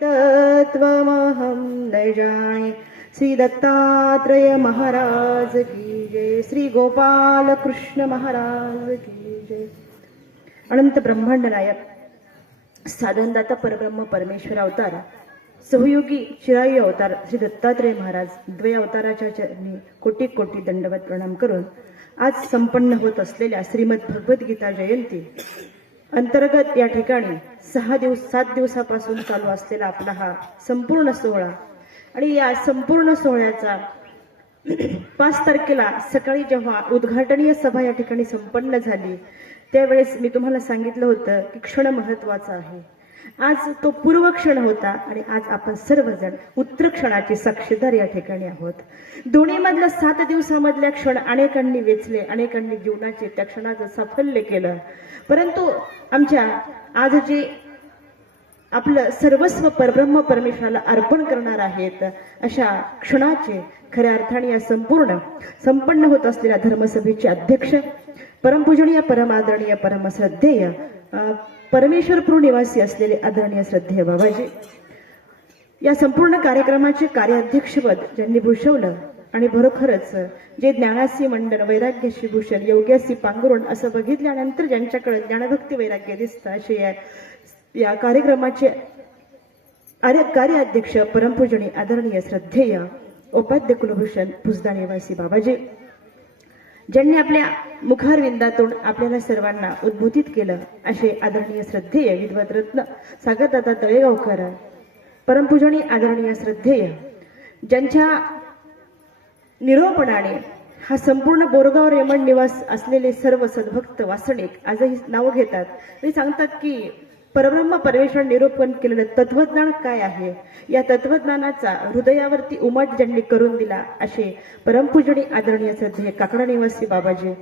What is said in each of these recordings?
तत्वमहं न जाने। श्री दत्तात्रेय महाराज की जय। श्री गोपाल कृष्ण महाराज की जय। अनंत ब्रह्मांड नायक साधनदाता परब्रह्म परमेश्वर अवतार सहयोगी चिरायू अवतार श्री दत्तात्रय महाराज द्वय अवताराच्या चरणी कोटी कोटी दंडवत प्रणाम करून आज संपन्न होत असलेल्या श्रीमद भगवद्गीता जयंती अंतर्गत या ठिकाणी सहा दिवस सात दिवसापासून चालू असलेला आपला हा संपूर्ण सोहळा. आणि या संपूर्ण सोहळ्याचा पाच तारखेला सकाळी जेव्हा उद्घाटनीय सभा या ठिकाणी संपन्न झाली त्यावेळेस मी तुम्हाला सांगितलं होतं की क्षण महत्त्वाचा आहे. आज तो पूर्व क्षण होता आणि आज आपण सर्वजण उत्तर क्षणाचे साक्षीदार या ठिकाणी आहोत. दोन्ही मधल्या सात दिवसामधल्या क्षण अनेकांनी वेचले अनेकांनी जीवनाचे त्या क्षणाचं साफल्य केलं. परंतु आमच्या आज जे आपलं सर्वस्व परब्रह्म परमेश्वराला अर्पण करणार आहेत अशा क्षणाचे खऱ्या अर्थाने या संपूर्ण संपन्न होत असलेल्या धर्मसभेचे अध्यक्ष परमपूजनीय परमादरणीय परमश्रद्धेय परमेश्वरपूर निवासी असलेले आदरणीय श्रद्धेय बाबाजी. या संपूर्ण कार्यक्रमाचे कार्याध्यक्षपद ज्यांनी भूषवलं आणि खरोखरच जे ज्ञानासी मंडन वैराग्याशी भूषण योग्यासी पांघरुण असं बघितल्यानंतर ज्यांच्याकडे ज्ञानभक्ती वैराग्य दिसतं असे या या कार्यक्रमाचे आर्य कार्याध्यक्ष परमपूजनी आदरणीय श्रद्धेय उपाध्य कुलभूषण पुसदा निवासी बाबाजी. ज्यांनी आपल्या मुखारविंदातून आपल्याला सर्वांना उद्भूतित केलं असे आदरणीय श्रद्धेय विद्वतरत्न सागरदादा तळेगावकर परमपूजनी आदरणीय श्रद्धेय ज्यांच्या निरोपणाने हा संपूर्ण बोरगाव रेमंड निवास असलेले सर्व सद्भक्त वासनिक आजही नावं घेतात ते सांगतात की परब्रह्म परमेश्वर निरूपण केलेलं तत्वज्ञान काय आहे? या तत्वज्ञानाचा हृदयावरती उमट ज्यांनी करून दिला असे परमपूजनी आदरणीय श्रद्धेय काकडा निवासी बाबाजी.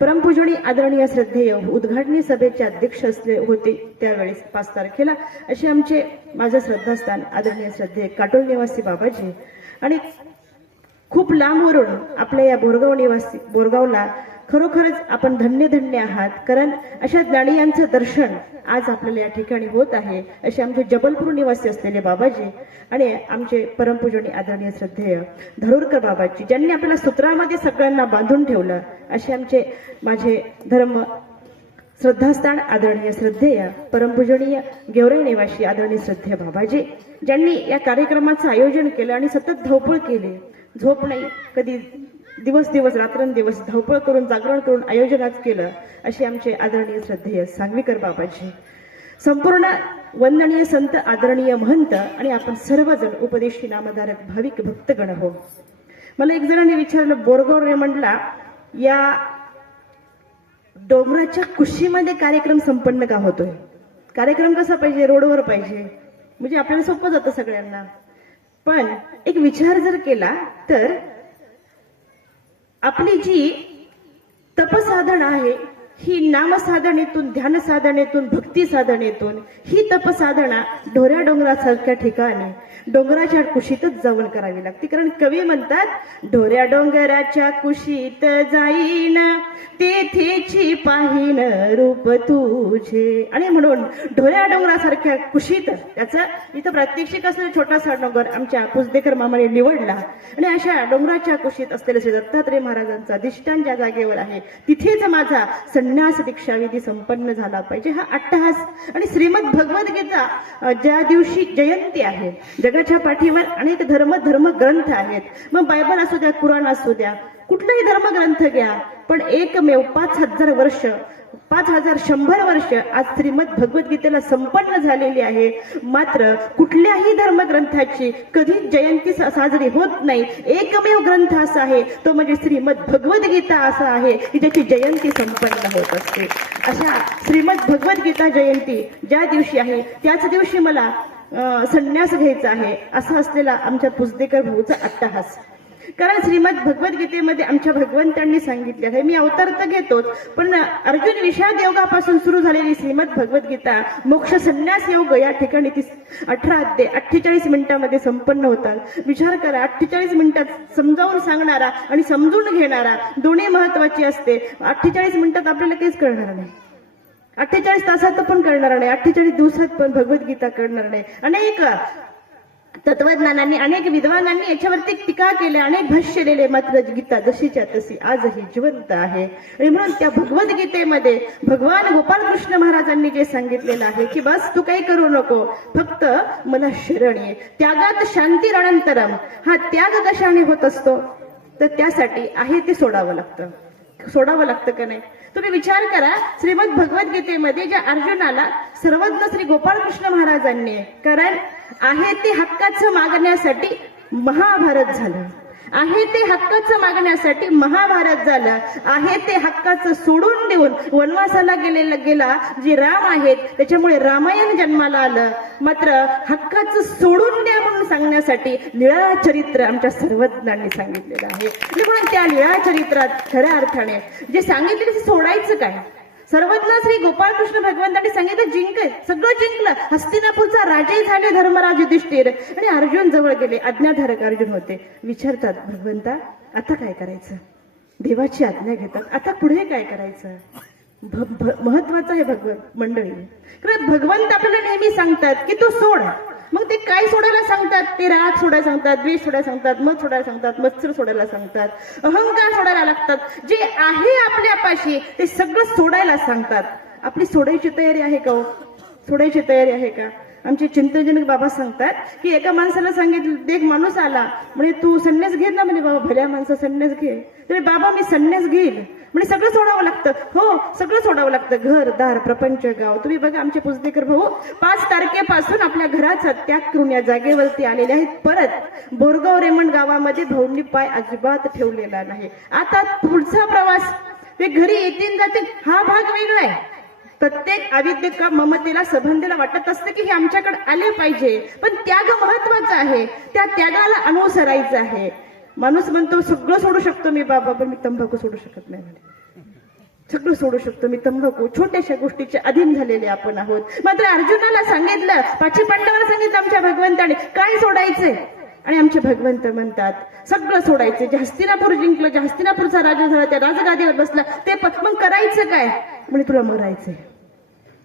परमपूजनी आदरणीय श्रद्धेय उद्घाटनी सभेचे अध्यक्ष असले होते त्यावेळेस पाच तारखेला असे आमचे माझं श्रद्धास्थान आदरणीय श्रद्धेय काटोल निवासी बाबाजी. आणि खूप लांबवरून आपल्या या बोरगाव निवासी बोरगावला खरोखरच आपण धन्य धन्य आहात. कारण अशा ज्ञानियांचं दर्शन आज आपल्याला या ठिकाणी होत आहे. असे आमचे जबलपूर निवासी असलेले बाबाजी आणि आमचे परमपूजनी आदरणीय श्रद्धेय धरुरकर बाबाजी ज्यांनी आपल्याला सूत्रामध्ये सगळ्यांना बांधून ठेवलं असे आमचे माझे धर्म श्रद्धास्थान आदरणीय श्रद्धेय परमपूजनीय गेवराई निवासी आदरणीय श्रद्धेय बाबाजी ज्यांनी या कार्यक्रमाचं आयोजन केलं आणि सतत धावपळ केली. झोप नाही. कधी दिवस दिवस रात्रंदिवस धावपळ करून जागरण करून आयोजनात केलं असे आमचे आदरणीय श्रद्धेय सांगवीकर बाबाजी. संपूर्ण वंदनीय संत आदरणीय महंत आणि आपण सर्वजण उपदेशी नामधारक भाविक भक्तगण हो मला एक जणांनी विचारलं बोरगाव रेमंडला या डोंगराच्या कुशीमध्ये कार्यक्रम संपन्न का होतोय? कार्यक्रम कसा पाहिजे? रोडवर पाहिजे? म्हणजे आपल्याला सोपं जातं सगळ्यांना. पण एक विचार जर केला तर आपली जी तपसाधना आहे ही नामसाधनेतून ध्यान साधनेतून भक्ती साधनेतून ही तपसाधना ढोऱ्या डोंगरासारख्या ठिकाणी डोंगराच्या कुशीतच जाऊन करावी लागते. कारण कवी म्हणतात ढोऱ्या डोंगराच्या कुशीत जाईन तेथेची पाहिन रूप तुझे. आणि म्हणून ढोऱ्या डोंगरासारख्या कुशीत त्याचं इथं प्रात्यक्षिक असलेला छोटासा डोंगर आमच्या पुजदेकर मामाने निवडला. आणि अशा डोंगराच्या कुशीत असलेले श्री दत्तात्रय महाराजांचा अधिष्ठान ज्या जागेवर आहे तिथेच माझा संन्यास दीक्षाविधी संपन्न झाला पाहिजे. हा अट्टहास आणि श्रीमद भगवद्गीता ज्या दिवशी जयंती आहे जगाच्या पाठीवर अनेक धर्म धर्म ग्रंथ आहेत. मग बायबल असू द्या कुराण असू द्या कुठलाही धर्मग्रंथ घ्या पण एकमेव पाच हजार वर्ष पाच हजार शंभर वर्ष आज श्रीमद भगवद्गीतेला संपन्न झालेली आहे. मात्र कुठल्याही धर्मग्रंथाची कधीच जयंती साजरी होत नाही. एकमेव ग्रंथ असा आहे तो म्हणजे श्रीमद भगवद्गीता असा आहे की ज्याची जयंती संपन्न होत असते. अशा श्रीमद भगवद्गीता जयंती ज्या दिवशी आहे त्याच दिवशी मला संन्यास घ्यायचा आहे असा असलेला आमच्या पुजदेकर भाऊचा अट्टहास. कारण श्रीमद भगवद्गीतेमध्ये आमच्या भगवंतांनी सांगितले आहे. मी अवतार तर घेतोच पण अर्जुन विषाद योगापासून सुरू झालेली श्रीमद भगवद्गीता मोक्ष संन्यास योग या ठिकाणी ती अठरा अध्याय अठ्ठेचाळीस मिनिटांमध्ये संपन्न होतात. विचार करा अठ्ठेचाळीस मिनिटात समजावून सांगणारा आणि समजून घेणारा दोन्ही महत्वाची असते. अठ्ठेचाळीस मिनिटात आपल्याला काहीच कळणार नाही. अठ्ठेचाळीस तासात पण कळणार नाही. अठ्ठेचाळीस दिवसात पण भगवद्गीता कळणार नाही. अनेक तत्वज्ञानांनी अनेक विद्वानांनी याच्यावरती टीका केल्या अनेक भाष्य लिहिले. मात्र गीता जशीच्या तशी आजही जिवंत आहे. आणि म्हणून त्या भगवद्गीतेमध्ये भगवान गोपालकृष्ण महाराजांनी जे सांगितलेलं आहे की बस तू काही करू नको. फक्त मला शरण ये. त्यागात शांतीरणंतरम हा त्याग कशाने होत असतो? तर त्यासाठी आहे ते सोडावं लागतं. सोडावं लागतं का नाही? तुम्ही विचार करा श्रीमद भगवद्गीतेमध्ये ज्या अर्जुनाला सर्वज्ञ श्री गोपाळकृष्ण महाराजांनी कारण आहे ते हक्काचं मागण्यासाठी महाभारत झालं. आहे ते हक्काचं मागण्यासाठी महाभारत झालं. आहे ते हक्काचं सोडून देऊन वनवासाला गेलेला गेला जे राम आहेत त्याच्यामुळे रामायण जन्माला आलं. मात्र हक्काचं सोडून द्या सांगण्यासाठी निळा चरित्र आमच्या सर्वज्ञांनी सांगितलेलं आहे. म्हणून त्या लीळा चरित्रात खऱ्या अर्थाने जे सांगितले ते सोडायचं काय? सर्वज्ञ श्री गोपाळकृष्ण भगवंतांनी सांगितलं जिंक सगळं जिंकलं. हस्तिनापूरचा राजे झाले धर्मराज युधिष्ठिर. आणि अर्जुन जवळ गेले. आज्ञाधारक अर्जुन होते. विचारतात भगवंता आता काय करायचं? देवाची आज्ञा घेतात. आता पुढे काय करायचं? महत्वाचं आहे भगवंत मंडळी. कारण भगवंत आपल्याला नेहमी सांगतात की तू सोड. मग ते काय सोडायला सांगतात. ते राग सोडायला सांगतात द्वेष सोडायला सांगतात मत सोडायला सांगतात मत्सर सोडायला सांगतात अहंकार सोडायला लागतात. जे आहे आपल्यापाशी ते सगळं सोडायला सांगतात. आपली सोडायची तयारी आहे का हो? सोडायची तयारी आहे का? आमचे चिंतनजनक बाबा सांगतात की एका माणसाला सांगितलं एक माणूस आला. म्हणजे तू संन्यास घे ना. म्हणजे बाबा भल्या माणसं संन्यास घे. अरे बाबा मी संन्यास घेईल. म्हणजे सगळं सोडावं लागतं. हो सगळं सोडावं लागतं. घर दार प्रपंच गाव. तुम्ही बघा आमचे पुजदेकर भाऊ पाच तारखेपासून आपल्या घराचा त्याग करून या जागेवरती आलेले आहेत. परत बोरगाव रेमंड गावामध्ये भाऊंनी पाय अजिबात ठेवलेला नाही. आता पुढचा प्रवास. ते घरी येतील जातील हा भाग वेगळा आहे. प्रत्येक अविद्यका ममतेला सबंधीला वाटत असतं की हे आमच्याकडे आले पाहिजे. पण त्याग महत्त्वाचा आहे. त्या त्यागाला अनुसरायचं आहे. माणूस म्हणतो सगळं सोडू शकतो मी बाबा पण मी तंबाखू सोडू शकत नाही. म्हणे सगळं सोडू शकतो मी तंबाखू. छोट्याशा गोष्टीचे अधीन झालेले आपण आहोत. मात्र अर्जुनाला सांगितलं पाची पांडवाला सांगितलं आमच्या भगवंताने काय सोडायचंय आणि आमचे भगवंत म्हणतात सगळं सोडायचं. जे हस्तिनापूर जिंकलं जे हस्तिनापूरचा राजा झाला त्या राजगादीवर बसला ते प- मग करायचं काय? म्हणजे तुला मरायचंय.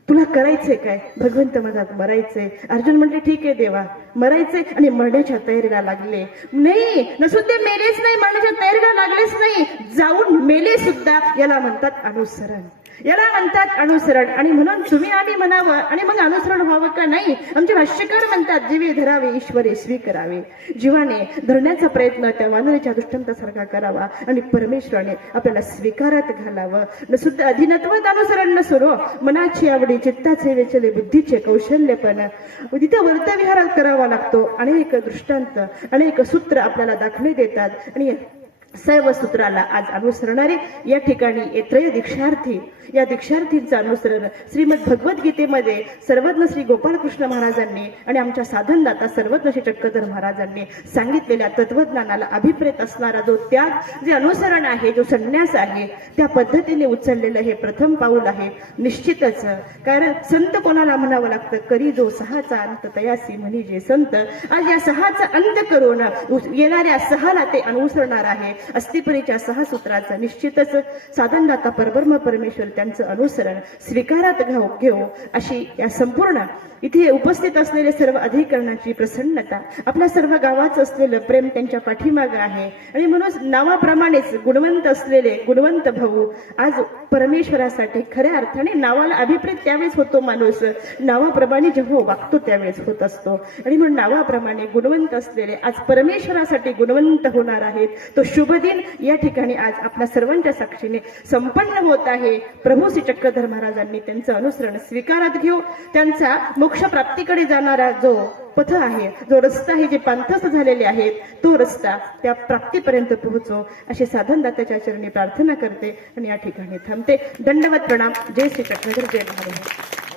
तुला करायचंय काय? भगवंत मनात मरायचंय. अर्जुन म्हटले ठीक आहे देवा. मरायचंय आणि मरण्याच्या तयारीला लागले. नाही नसून ते मेलेच नाही मरण्याच्या तयारीला लागलेच नाही. जाऊन मेले सुद्धा. याला म्हणतात अनुसरण. याला म्हणतात अनुसरण. आणि म्हणून तुम्ही आम्ही म्हणावं आणि मग अनुसरण व्हावं का नाही? आमचे भाष्यकार म्हणतात जीवे धरावे ईश्वरे स्वीकारावे. जीवाने धरण्याचा प्रयत्न त्या वानराच्या दृष्टांतासारखा करावा आणि परमेश्वराने आपल्याला स्वीकारात घालावं. न सुद्धा अधीनत्वात अनुसरण नसुरो मनाची आवडी चित्ताचे वेचले बुद्धीचे कौशल्यपण तिथे वर्तविहारात करावा लागतो. अनेक दृष्टांत अनेक सूत्र आपल्याला दाखले देतात. आणि सर्व सूत्राला आज अनुसरणारे. या ठिकाणी येत्रय दीक्षार्थी या दीक्षार्थींचं अनुसरण श्रीमद भगवद्गीतेमध्ये सर्वज्ञ श्री गोपाळकृष्ण महाराजांनी आणि आमच्या साधनदाता सर्वज्ञ श्री चक्रधर महाराजांनी सांगितलेल्या तत्वज्ञानाला अभिप्रेत असणारा जो त्याग जे अनुसरण आहे जो संन्यास आहे त्या पद्धतीने उचललेलं हे प्रथम पाऊल आहे. निश्चितच कारण संत कोणाला म्हणावं लागतं? करी जो सहाचा अंत तयासी म्हणजे संत. आज या सहाचा अंत करून येणाऱ्या सहाला ते अनुसरणार आहे. अस्थिपरीच्या सहा सूत्राचं निश्चितच साधनदाता परब्रह्म परमेश्वर त्यांचं अनुसरण स्वीकारात घाऊ घेऊ अशी या संपूर्ण इथे उपस्थित असलेले सर्व अधिकरणाची प्रसन्नता. आपल्या सर्व गावाचं असलेलं प्रेम त्यांच्या पाठीमागं आहे. आणि म्हणून नावाप्रमाणेच गुणवंत असलेले गुणवंत भाऊ आज परमेश्वरासाठी खऱ्या अर्थाने नावाला अभिप्रेत त्यावेळेस होतो माणूस. नावाप्रमाणे जेव्हा वागतो त्यावेळेस होत असतो. आणि म्हणून नावाप्रमाणे गुणवंत असलेले आज परमेश्वरासाठी गुणवंत होणार आहेत. तो शुभ दिन या ठिकाणी आज आपल्या सर्वांच्या साक्षीने संपन्न होत आहे. प्रभू श्री चक्रधर महाराजांनी त्यांचं अनुसरण स्वीकारात घेऊ. त्यांचा मोक्षप्राप्तीकडे जाणारा जो पथ आहे जो रस्ता आहे जे पांथस्थ झालेले आहेत तो रस्ता त्या प्राप्तीपर्यंत पोहोचो. अशी साधनदात्याच्या चरणी प्रार्थना करते आणि या ठिकाणी थांबते. दंडवत प्रणाम. जय श्री चक्रधर जय महाराज.